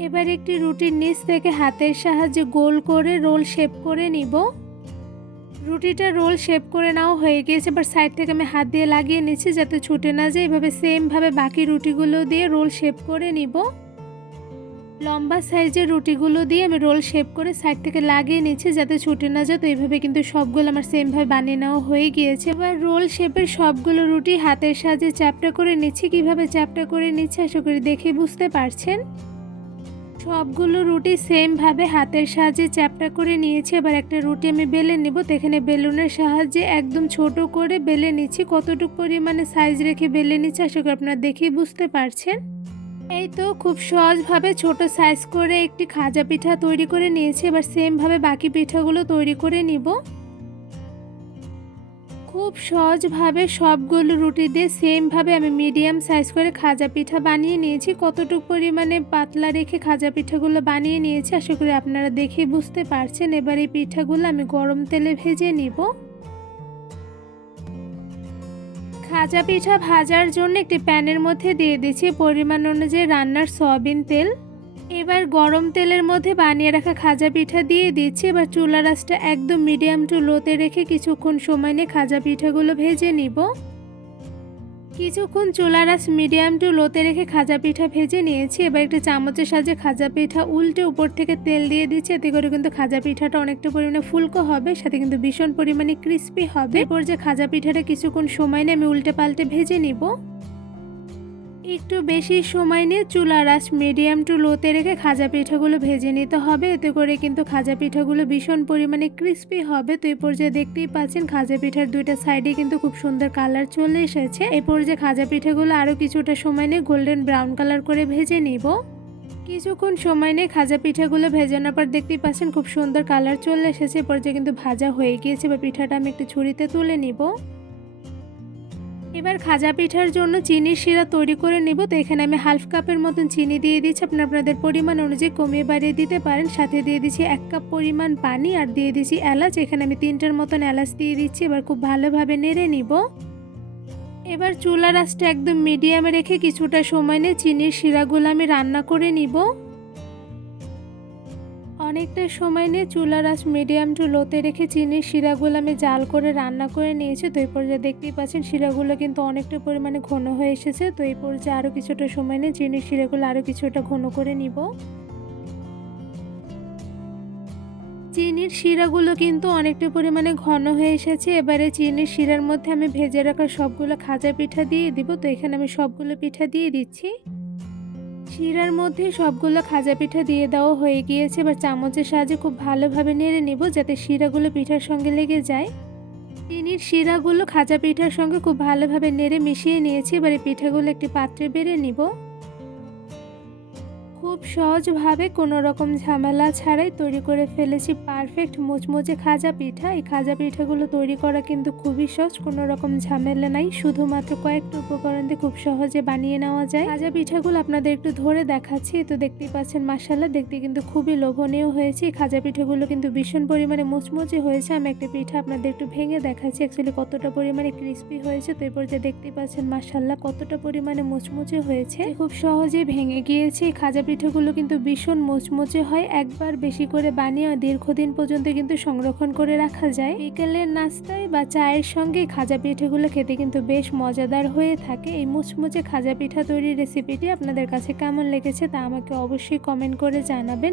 এবার একটি রুটির নিচ থেকে হাতের সাহায্যে গোল করে রোল শেপ করে নিব। রুটিটা রোল শেপ করে নেওয়া হয়ে গিয়েছে। এবার সাইড থেকে আমি হাত দিয়ে লাগিয়ে নিচ্ছি যাতে ছুটে না যায়। এভাবে সেমভাবে বাকি রুটিগুলো দিয়ে রোল শেপ করে নিব। লম্বা সাইজের রুটিগুলো দিয়ে আমি রোল শেপ করে সাইড থেকে লাগিয়ে নিচ্ছি যাতে ছুটে না যায়। তো এইভাবে কিন্তু সবগুলো আমার সেমভাবে বানিয়ে নেওয়া হয়ে গিয়েছে। এবার রোল শেপের সবগুলো রুটি হাতের সাহায্যে চ্যাপটা করে নিচ্ছি। কিভাবে চ্যাপটা করে নিচ্ছি আশা করি দেখে বুঝতে পারছেন। সবগুলো রুটি সেমভাবে হাতের সাহায্যে চ্যাপটা করে নিয়েছি। এবার একটা রুটি আমি বেলে নিব। তো এখানে বেলুনের সাহায্যে একদম ছোট করে বেলে নিচ্ছি। কতটুকু পরিমাণে সাইজ রেখে বেলে নিচ্ছি আশা করি আপনারা দেখেই বুঝতে পারছেন। এই তো খুব সহজভাবে ছোট সাইজ করে একটি খাজা পিঠা তৈরি করে নিয়েছি। এবার সেমভাবে বাকি পিঠাগুলো তৈরি করে নিব। খুব সহজভাবে সবগুলো রুটি দিয়ে সেমভাবে আমি মিডিয়াম সাইজ করে খাজা পিঠা বানিয়ে নিয়েছি। কতটুকু পরিমাণে পাতলা রেখে খাজা পিঠাগুলো বানিয়ে নিয়েছি আশা করি আপনারা দেখে বুঝতে পারছেন। এবার এই পিঠাগুলো আমি গরম তেলে ভেজে নিব। খাজা পিঠা ভাজার জন্য একটি প্যানের মধ্যে দিয়ে দিচ্ছি পরিমাণ অনুযায়ী রান্নার সয়াবিন তেল। এবার গরম তেলের মধ্যে বানিয়ে রাখা খাজা পিঠা দিয়ে দিচ্ছি। এবার চুলার আঁচটা একদম মিডিয়াম টু লোতে রেখে কিছুক্ষণ সময় নিয়ে খাজা পিঠাগুলো ভেজে নিব। কিছুক্ষণ চুলার আঁচ মিডিয়াম টু লোতে রেখে খাজা পিঠা ভেজে নিয়েছি। এবার একটা চামচের সাহায্যে খাজা পিঠা উল্টে উপর থেকে তেল দিয়ে দিচ্ছি। এতে করে কিন্তু খাজা পিঠাটা অনেকটা পরিমাণে ফুলকো হবে, সাথে কিন্তু ভীষণ পরিমাণে ক্রিস্পি হবে। এরপর যে খাজা পিঠাটা কিছুক্ষণ সময় নিয়ে আমি উল্টে পাল্টে ভেজে নিব। একটু বেশি সময় নিয়ে চুলার আঁচ মিডিয়াম টু লোতে রেখে খাজা পিঠাগুলো ভেজে নিতে হবে। এতে করে কিন্তু খাজা পিঠাগুলো ভীষণ পরিমাণে ক্রিস্পি হবে। তো এই পর্যায়ে দেখতেই পাচ্ছেন খাজা পিঠার দুইটা সাইডে কিন্তু খুব সুন্দর কালার চলে এসেছে। এই পর্যায়ে খাজা পিঠাগুলো আরও কিছুটা সময় নিয়ে গোল্ডেন ব্রাউন কালার করে ভেজে নিব। কিছুক্ষণ সময় নিয়ে খাজা পিঠাগুলো ভেজানোর পর দেখতেই পাচ্ছেন খুব সুন্দর কালার চলে এসেছে। এই পর্যায়ে কিন্তু ভাজা হয়ে গিয়েছে। এবার পিঠাটা আমি একটু ছুরিতে তুলে নিব। এবার খাজা পিঠার জন্য চিনির শিরা তৈরি করে নিব। তো এখানে আমি হাফ কাপের মতন চিনি দিয়ে দিচ্ছি। আপনাদের পরিমাণ অনুযায়ী কমিয়ে বাড়িয়ে দিতে পারেন। সাথে দিয়ে দিচ্ছি 1 কাপ পরিমাণ পানি আর দিয়ে দিচ্ছি এলাচ। এখানে আমি 3টার মতন এলাচ দিয়ে দিচ্ছি। এবার খুব ভালোভাবে নেড়ে নিব। এবার চুলার আঁচটা একদম মিডিয়ামে রেখে কিছুটা সময় নিয়ে চিনির শিরাগুলো আমি রান্না করে নিব। অনেকটা সময় নিয়ে চুলার আঁচ মিডিয়াম টু লোতে রেখে চিনির শিরাগুলো আমি জাল করে রান্না করে নিয়েছি। তো এই পর্যায়ে দেখতেই পাচ্ছেন শিরাগুলো কিন্তু অনেকটা পরিমাণে ঘন হয়ে এসেছে। তো এই পর্যায়ে আরও কিছুটা সময় নিয়ে চিনির শিরাগুলো আরও কিছুটা ঘন করে নিব। চিনির শিরাগুলো কিন্তু অনেকটা পরিমাণে ঘন হয়ে এসেছে। এবারে চিনির শিরার মধ্যে আমি ভেজে রাখা সবগুলো খাজা পিঠা দিয়ে দিব। তো এখানে আমি সবগুলো পিঠা দিয়ে দিচ্ছি। শিরার মধ্যে সবগুলো খাজা পিঠা দিয়ে দেওয়া হয়ে গিয়েছে। এবার চামচের সাহায্যে খুব ভালোভাবে নেড়ে নিব যাতে শিরাগুলো পিঠার সঙ্গে লেগে যায়। চিনির শিরাগুলো খাজা পিঠার সঙ্গে খুব ভালোভাবে নেড়ে মিশিয়ে নিয়েছি। এবার এই পিঠাগুলো একটি পাত্রে বেড়ে নিব। খুব সহজভাবে কোনো রকম ঝামেলা ছাড়াই তৈরি করে ফেলেছি পারফেক্ট মুচমুচে খাজা পিঠা। এই খাজা পিঠাগুলো তৈরি করা কিন্তু খুবই সহজ, কোনো রকম ঝামেলা নাই। শুধুমাত্র কয়েকটা উপকরণ দিয়ে খুব সহজে বানিয়ে নেওয়া যায়। খাজা পিঠাগুলো আপনাদের একটু ধরে দেখাচ্ছি। তো দেখতেই পাচ্ছেন মাশাআল্লাহ দেখতে কিন্তু খুবই লোভনীয় হয়েছে। এই খাজা পিঠাগুলো কিন্তু ভীষণ পরিমাণে মুচমুচে হয়েছে। আমি একটা পিঠা আপনাদের একটু ভেঙে দেখাচ্ছি অ্যাকচুয়ালি কতটা পরিমাণে ক্রিস্পি হয়েছে। তো এরপর যে দেখতেই পাচ্ছেন মাশাআল্লাহ কতটা পরিমাণে মুচমুচে হয়েছে, খুব সহজেই ভেঙে গিয়েছে। এই খাজা পিঠাগুলো কিন্তু ভীষণ মুচমুচে হয়। একবার বেশি করে বানিয়ে দীর্ঘদিন পর্যন্ত কিন্তু সংরক্ষণ করে রাখা যায়। বিকেলের নাস্তায় বা চায়ের সঙ্গে খাজা পিঠাগুলো খেতে কিন্তু বেশ মজাদার হয়ে থাকে। এই মুচমুচে খাজা পিঠা তৈরির রেসিপিটি আপনাদের কাছে কেমন লেগেছে তা আমাকে অবশ্যই কমেন্ট করে জানাবেন।